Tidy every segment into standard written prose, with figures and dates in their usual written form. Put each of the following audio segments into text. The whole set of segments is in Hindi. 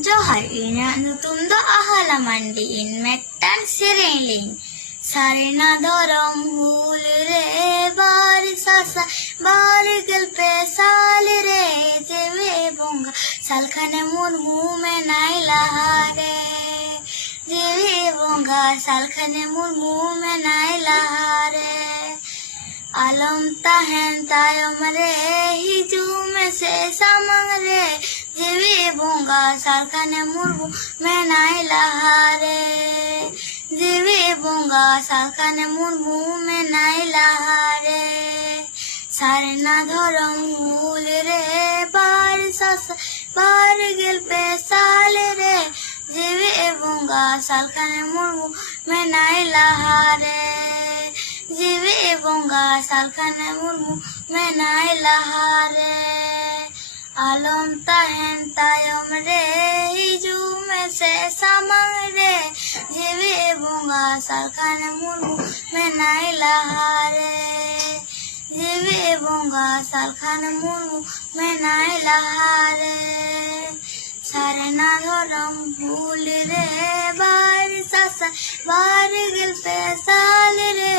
Johar ina nutundo ahala mandi in mettan sirelin sarina doram hul re bar sasa bar gel pe sal re jeve bunga salkhane mun muh mein naila re jeve bunga salkhane mun muh mein naila re आलम ताहन तायम रे हिजू में से समंग रे जीवी बोंगा सालखने मुर्गू में नाई लहारे जीवी बोंगा सालखने मुर्गू में नाई लहारे सारे ना धरम मूल रे बार सस बार गिल पे साल रे जीवी बोंगा सालखने मुर्गू में नाई लहारे जीवे बोंगा सालखने मुर्मू में नाई लहारे आलम ताहन तायम रे हिजू में से समंग रे जीवे बोंगा सालखने मुर्मू में नाई लहारे जीवे बोंगा सालखने मुर्मू में नाई लहारे सारे ना धरम भूल रे बार ससा बार गिल पे साल रे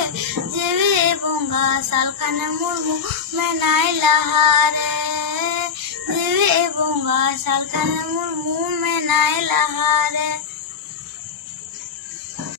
जीवे बोंगा सालखने मुर्मू में नाई लहारे जीवे बोंगा सालखने मुर्मू में नाई लहारे।